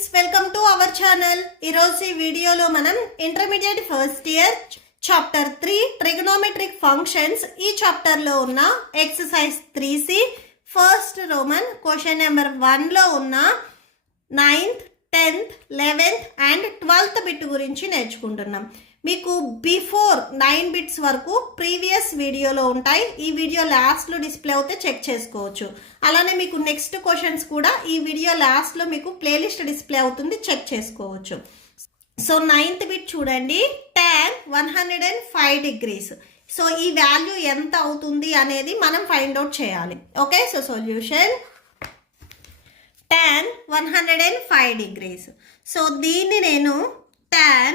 Friends, welcome to our channel. ఈరోజు ఈ వీడియోలో మనం intermediate first year chapter 3 trigonometric functions ఈ చాప్టర్లో ఉన్న exercise 3C first roman question number 1లో ఉన్న 9th 10th 11th and 12th bit గురించి నేర్చుకుంటున్నాం. మీకు బిఫోర్ 9 బిట్స్ వరకు ప్రీవియస్ వీడియోలో ఉంటాయి. ఈ వీడియో లాస్ట్లో డిస్ప్లే అవుతే చెక్ చేసుకోవచ్చు. అలానే మీకు నెక్స్ట్ క్వశ్చన్స్ కూడా ఈ వీడియో లాస్ట్లో మీకు ప్లేలిస్ట్ డిస్ప్లే అవుతుంది, చెక్ చేసుకోవచ్చు. సో 9th బిట్ చూడండి, tan 105 degrees. సో ఈ వాల్యూ ఎంత అవుతుంది అనేది మనం ఫైండ్ అవుట్ చేయాలి. Okay, so solution tan 105 degrees. So దీన్ని నేను tan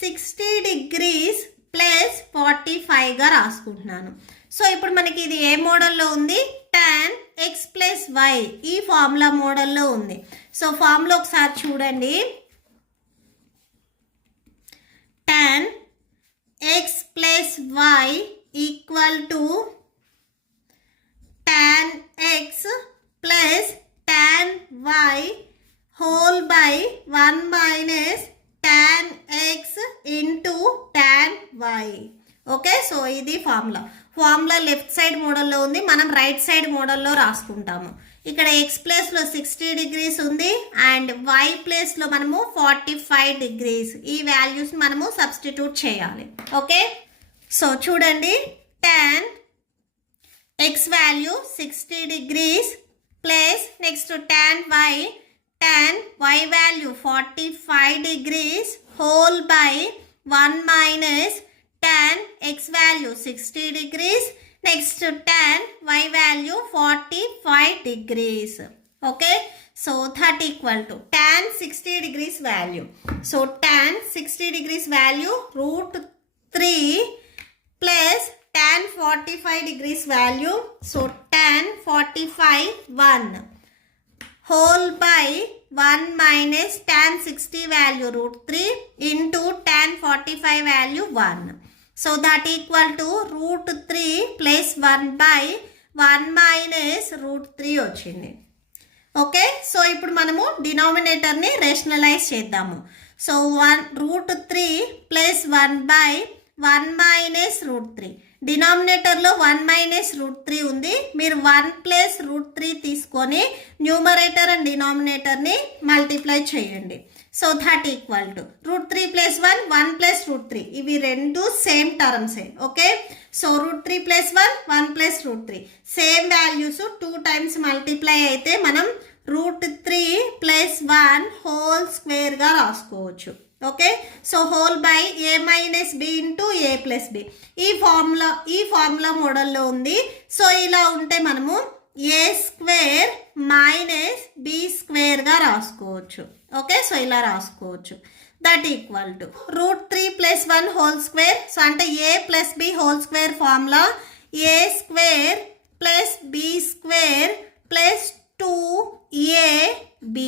60 degrees ప్లస్ 45గా రాసుకుంటున్నాను. సో ఇప్పుడు మనకి ఇది ఏ మోడల్లో ఉంది? tan x ప్లస్ y ఈ ఫార్ములా మోడల్లో ఉంది. సో ఫార్ములా ఒకసారి చూడండి, tan x plus y equal to tan x plus tan y whole by 1 minus tan x into tan y. Okay, so ఇది ఫార్ములా లెఫ్ట్ సైడ్ మోడల్లో ఉంది, మనం right side మోడల్లో రాసుకుంటాము. ఇక్కడ x ప్లేస్లో 60 degrees ఉంది అండ్ y ప్లేస్లో మనము 45 degrees. ఈ వాల్యూస్ మనము సబ్స్టిట్యూట్ చేయాలి. ఓకే, సో చూడండి, tan x value 60 degrees plus next tan y value 45 degrees whole by 1 minus tan x value 60 degrees next tan y value 45 degrees. Okay, so that equal to tan 60 degrees value. So tan 60 degrees value root 3 plus tan 45 degrees value. So tan 45 1 whole by 1 minus tan 60 value root 3 into tan 45 value 1. So that equal to root 3 plus 1 by 1 minus root 3 వచ్చింది. Okay, so ఇప్పుడు మనము డినామినేటర్ని rationalise చేద్దాము. So root 3 plus 1 by 1 minus root 3. డినామినేటర్లో 1 minus root 3 ఉంది. మీరు 1 plus root 3 తీసుకొని numerator and డినామినేటర్ని మల్టిప్లై చేయండి. So that equal to root 3 plus 1 1 plus root 3, ఇవి రెండు సేమ్ టర్మ్సే. Okay, so root 3 plus 1 1 plus root 3 same values 2 times multiply అయితే మనం రూట్ 3 ప్లస్ 1 హోల్ స్క్వేర్గా రాసుకోవచ్చు. Okay, so whole by A minus B into A plus B ఈ formula మోడల్లో ఉంది. సో ఇలా ఉంటే మనము ఏ స్క్వేర్ మైనస్ బి స్క్వేర్గా రాసుకోవచ్చు. ఓకే, సో ఇలా రాసుకోవచ్చు. That equal to root 3 plus 1 whole square. So అంటే A plus B whole square formula A square plus B square plus 2ab.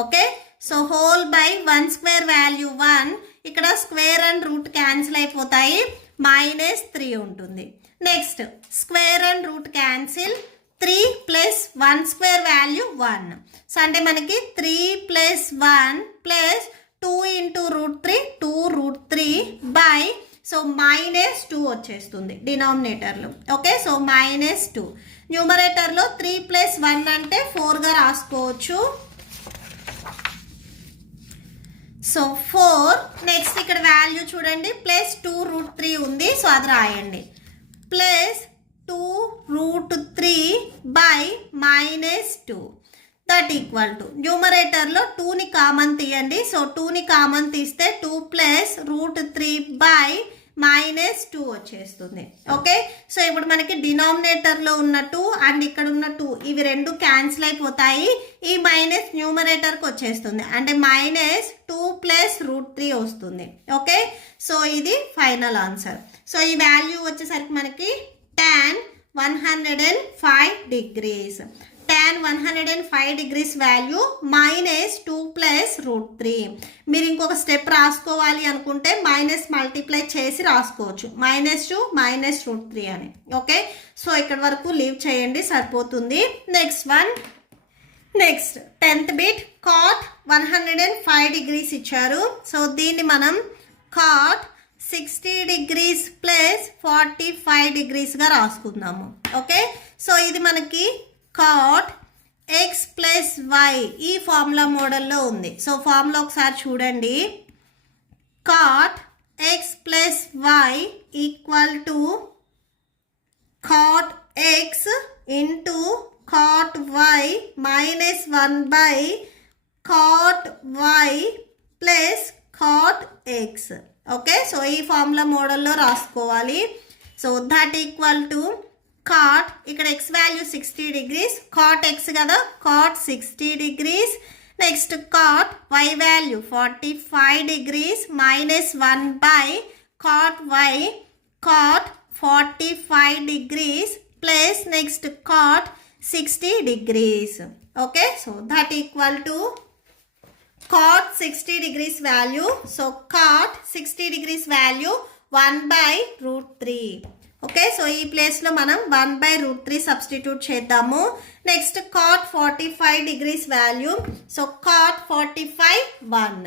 Okay, so whole by 1 square value 1, ఇక్కడ square and root cancel అయిపోతాయి, minus 3 ఉంటుంది. Next square and root cancel, 3 plus 1 square value 1. So అంటే మనకి 3 plus 1 plus 2 into root 3 2 root 3 by so minus 2 వచ్చేస్తుంది డినామినేటర్లో. Okay, so minus 2. న్యూమరేటర్లో 3 plus 1 అంటే 4గా రాసుకోవచ్చు. సో 4. నెక్స్ట్ ఇక్కడ వాల్యూ చూడండి, ప్లస్ 2 రూట్ 3 ఉంది, సో అది రాయండి. Plus 2 root 3 by minus 2 that equal to న్యూమరేటర్లో 2ని కామన్ తీయండి. సో 2ని కామన్ తీస్తే 2 ప్లస్ రూట్ 3 బై మైనస్ 2 వచ్చేస్తుంది. ఓకే, సో ఇప్పుడు మనకి డినామినేటర్లో ఉన్న 2 అండ్ ఇక్కడ ఉన్న 2 ఇవి రెండు క్యాన్సిల్ అయిపోతాయి, ఈ మైనస్ న్యూమరేటర్కి వచ్చేస్తుంది, అంటే మైనస్ 2 ప్లస్ రూట్ 3 వస్తుంది. ఓకే, సో ఇది ఫైనల్ ఆన్సర్. సో ఈ వాల్యూ వచ్చేసరికి మనకి tan 105 degrees. tan 105 degrees value minus 2 plus root 3. మీరు ఇంకొక స్టెప్ రాసుకోవాలి అనుకుంటే మైనస్ మల్టిప్లై చేసి రాసుకోవచ్చు, -2 మైనస్ రూట్ 3 అని. ఓకే, సో ఇక్కడ వరకు లీవ్ చేయండి, సరిపోతుంది. Next 10th bit cot 105 degrees ఇచ్చారు. సో దీన్ని మనం కాట్ 60 డిగ్రీస్ ప్లస్ 45 డిగ్రీస్గా రాసుకుందాము. ఓకే, సో ఇది మనకి కాట్ ఎక్స్ ప్లస్ వై ఈ ఫార్ములా మోడల్లో ఉంది. సో ఫార్ములా ఒకసారి చూడండి. Cot X plus Y equal to cot X into cot Y minus 1 by cot Y plus cot X. Okay, so ఈ ఫార్ములా మోడల్లో రాసుకోవాలి. So that equal to cot, ఇక్కడ X value 60 degrees, cot x కదా, cot 60 degrees. Next cot y value 45 degrees minus 1 by cot y cot 45 degrees plus next cot 60 degrees. Okay, so that equal to cot 60 degrees value. So cot 60 degrees value 1 by root 3. Okay, so ఈ ప్లేస్లో మనం 1 by root 3 substitute చేద్దాము. Next cot 45 degrees value. So cot 45 1.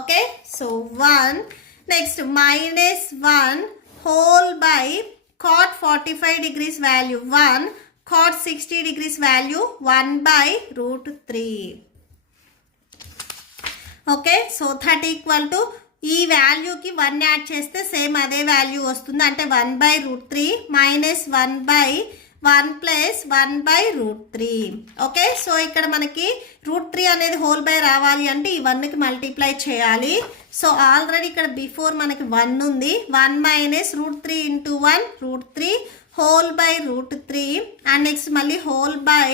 Okay, so 1. Next minus 1 whole by cot 45 degrees value 1, cot 60 degrees value 1 by root 3. Okay, so that equal to ఈ వాల్యూకి 1 add చేస్తే same అదే value వస్తుంది, అంటే 1 by root 3 minus 1 by 1 plus 1 by root 3. Okay, so ఇక్కడ మనకి route 3 అనేది whole by రావాలి అంటే ఈ 1కి మల్టిప్లై చేయాలి. సో ఆల్రెడీ ఇక్కడ బిఫోర్ మనకి 1 ఉంది. 1 minus root 3 into 1 root 3 whole by root 3 and next మళ్ళీ whole by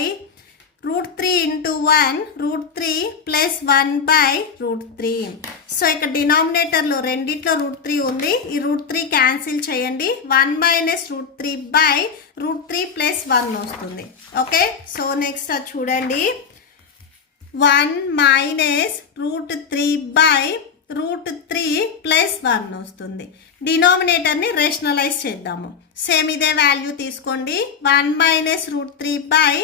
root 3 into 1 root 3 plus 1 by root 3. So ఇక్కడ డినామినేటర్లో రెండిట్లో రూట్ 3 ఉంది. ఈ రూట్ 3 క్యాన్సిల్ చేయండి. 1 minus root 3 by root 3 plus 1 వస్తుంది. ఓకే, సో నెక్స్ట్ అది చూడండి. 1 minus root 3 by root 3 plus 1 వస్తుంది. డినామినేటర్ని రేషనలైజ్ చేద్దాము. సేమ్ ఇదే వాల్యూ తీసుకోండి. 1 minus root 3 by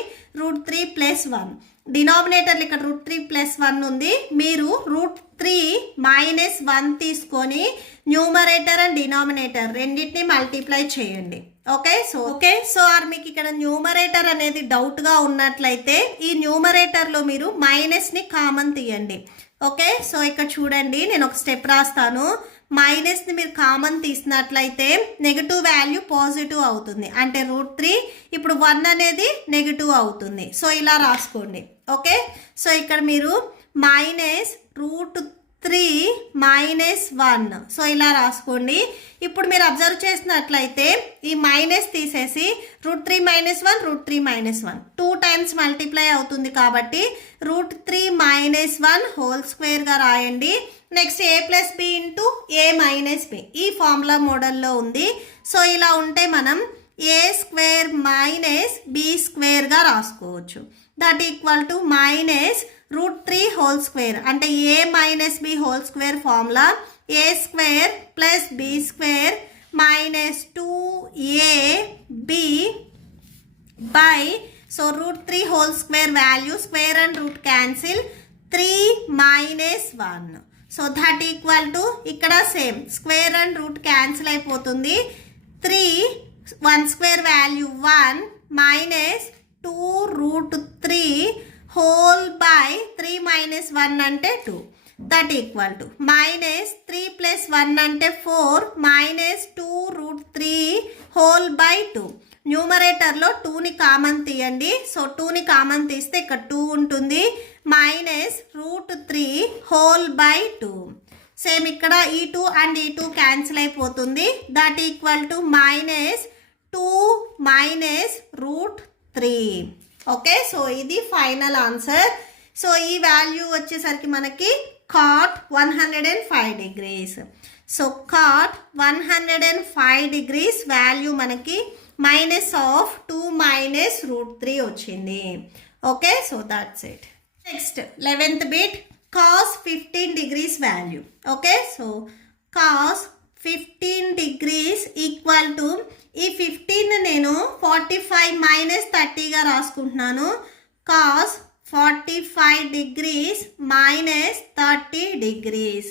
root 3 plus 1. డినామినేటర్లు ఇక్కడ రూట్ 3 ప్లస్ 1 ఉంది. మీరు రూట్ 3 మైనస్ 1 తీసుకొని న్యూమరేటర్ అండ్ డినామినేటర్ రెండింటిని మల్టిప్లై చేయండి. ఓకే, సో మీకు ఇక్కడ న్యూమరేటర్ అనేది డౌట్గా ఉన్నట్లయితే ఈ న్యూమరేటర్లో మీరు మైనస్ని కామన్ తీయండి. ఓకే, సో ఇక్కడ చూడండి, నేను ఒక స్టెప్ రాస్తాను. మైనస్ని మీరు కామన్ తీసినట్లయితే నెగటివ్ వాల్యూ పాజిటివ్ అవుతుంది, అంటే రూట్ 3 ఇప్పుడు 1 అనేది నెగటివ్ అవుతుంది. సో ఇలా రాసుకోండి. ఓకే, సో ఇక్కడ మీరు మైనస్ రూట్ 3 మైనస్ 1, సో ఇలా రాసుకోండి. ఇప్పుడు మీరు అబ్జర్వ్ చేసినట్లయితే ఈ మైనస్ తీసేసి root 3 minus 1 root 3 minus 1 2 times multiply అవుతుంది కాబట్టి రూట్ 3 మైనస్ 1 హోల్ స్క్వేర్గా రాయండి. Next A plus B into A minus B ఈ ఫార్ములా మోడల్లో ఉంది. సో ఇలా ఉంటే మనం ఏ స్క్వేర్ మైనస్ బి స్క్వేర్గా రాసుకోవచ్చు. That equal to minus root 3 whole square, అంటే A minus B whole square formula A square plus B square minus 2ab by, so root 3 whole square value square and root cancel 3 minus 1. So that equal to ఇక్కడ same square and root cancel అయిపోతుంది. 3 1 square value 1 minus 2 root 3 whole by 3 minus 1 అంటే 2. That equal to minus 3 plus 1 అంటే 4 minus 2 root 3 whole by 2. న్యూమరేటర్లో 2ని common తీయండి. So 2ని common తీస్తే ఇక్కడ 2 ఉంటుంది. Minus root 3 whole by 2. Same ఇక్కడ ఈ 2 అండ్ ఈ 2 క్యాన్సిల్ అయిపోతుంది. That equal to minus 2 minus root 3. Okay, so ఇది ఫైనల్ ఆన్సర్. సో ఈ వాల్యూ వచ్చేసరికి మనకి cot 105 degrees. So cot 105 degrees value మనకి మైనస్ ఆఫ్ 2 మైనస్ రూట్ 3 వచ్చింది. Okay, so that's it. Next 11th bit cos 15 degrees value. Okay, so cos 15 degrees equal to ఈ 15 నేను 45 minus 30గా రాసుకుంటున్నాను. Cos 45 degrees minus 30 degrees.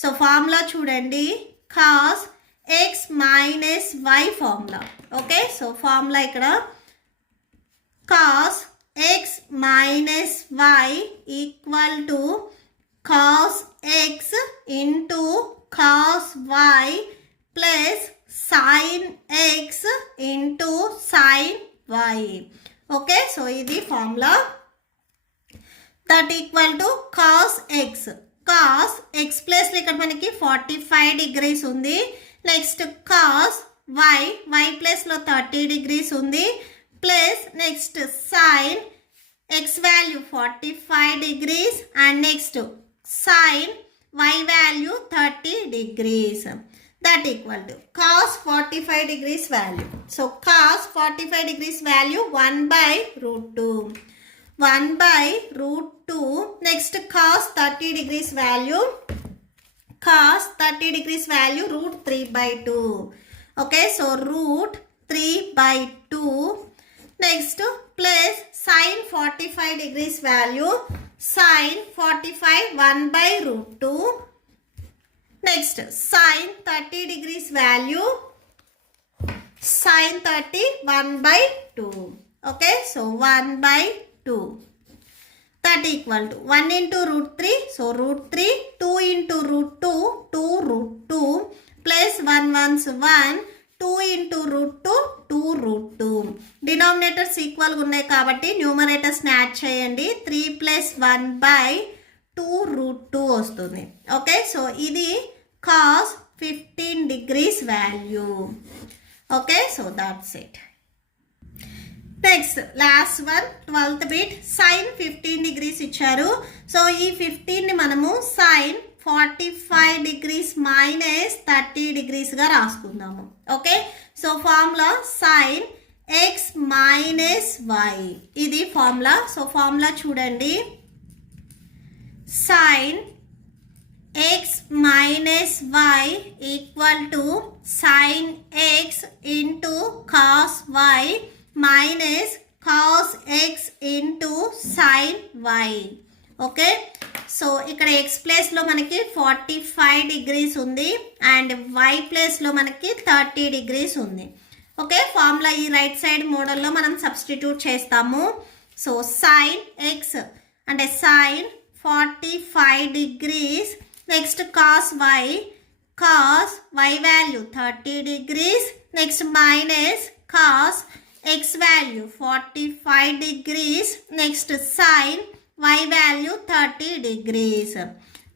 So formula చూడండి, cos x minus y formula. Okay, so formula ఇక్కడ cos x minus y equal to cos x into cos y plus sin x into sin y. Okay, so ఇది formula. That equal to cos x. cos x plus ఇక్కడ మనకి 45 degrees ఉంది. Next cos y, y ప్లస్లో 30 degrees ఉంది. Plus next sin x value 45 degrees and next sin y value 30 degrees. That equal to cos 45 degrees value. So cos 45 degrees value 1/√2. 1/√2. Next cos 30 degrees value, cos 30 degrees value √3/2. Okay, so √3/2. Next plus sin 45 degrees value, sin 45 1/√2. Next sin 30 degrees value, sin 30 1/2. Okay, so 1/2. That equal to 1 into √3, so √3, 2 into √2, 2√2 plus 1 ones 1, 2 into √2, 2√2. Denominators ఈక్వల్గా ఉన్నాయి కాబట్టి న్యూమరేటర్స్ని add చేయండి. 3 + 1/2√2 వస్తుంది. Okay, so ఇది cos 15 degrees value. Okay, so that's it. Next last one 12th bit sin 15 degrees ఇచ్చారు. సో ఈ 15ని మనము sin 45 డిగ్రీస్ మైనస్ 30 డిగ్రీస్గా రాసుకుందాము. Okay, so formula sin x minus y, ఇది ఫార్ములా. సో ఫార్ములా చూడండి, sin x minus y equal to sin x into cos y minus cos x into sin y. Okay, so ఇక్కడ x ప్లేస్లో మనకి 45 degrees ఉంది and y ప్లేస్లో మనకి 30 degrees ఉంది. Okay, formula ఈ రైట్ సైడ్ మోడల్లో మనం సబ్స్టిట్యూట్ చేస్తాము. సో sin x అంటే sin 45 degrees, next cos y value 30 degrees, next minus cos x value 45 degrees, next sin y value 30 degrees.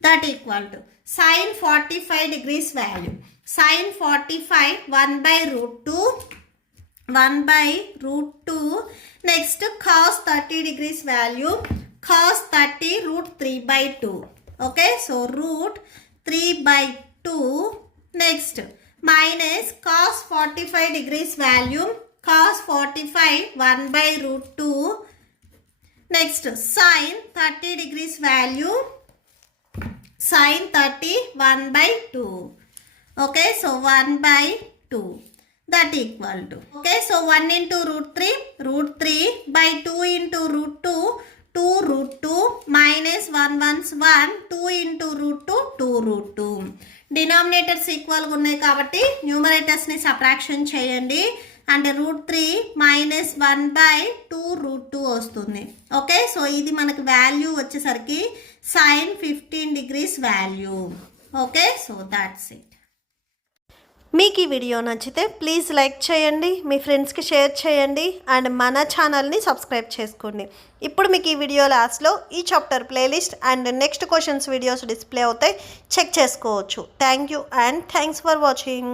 That equal to sin 45 degrees value, sin 45 1/√2, next cos 30 degrees value, cos 30 √3/2. Okay, so √3/2. Next minus cos 45 degrees value, cos 45 1/√2. Next sin 30 degrees value, sin 30 1/2. Okay, so 1/2. That equal to, okay, so 1 into √3/2 into √2, 2√2 minus 1 ones 1, 2 into √2, 2√2. Denominators ఈక్వల్గా ఉన్నాయి కాబట్టి న్యూమరేటర్స్ని subtraction చేయండి. అంటే √3 minus 1/2√2 వస్తుంది. Okay, so ఇది మనకు value వచ్చేసరికి sin 15 degrees value. Okay, so that's it. మీకు ఈ వీడియో నచ్చితే ప్లీజ్ లైక్ చేయండి, మీ ఫ్రెండ్స్కి షేర్ చేయండి అండ్ మన ఛానల్ని సబ్స్క్రైబ్ చేసుకోండి. ఇప్పుడు మీకు ఈ వీడియో లాస్ట్లో ఈ chapter playlist and next questions videos display అవుతాయి, చెక్ చేసుకోవచ్చు. Thank you and thanks for watching.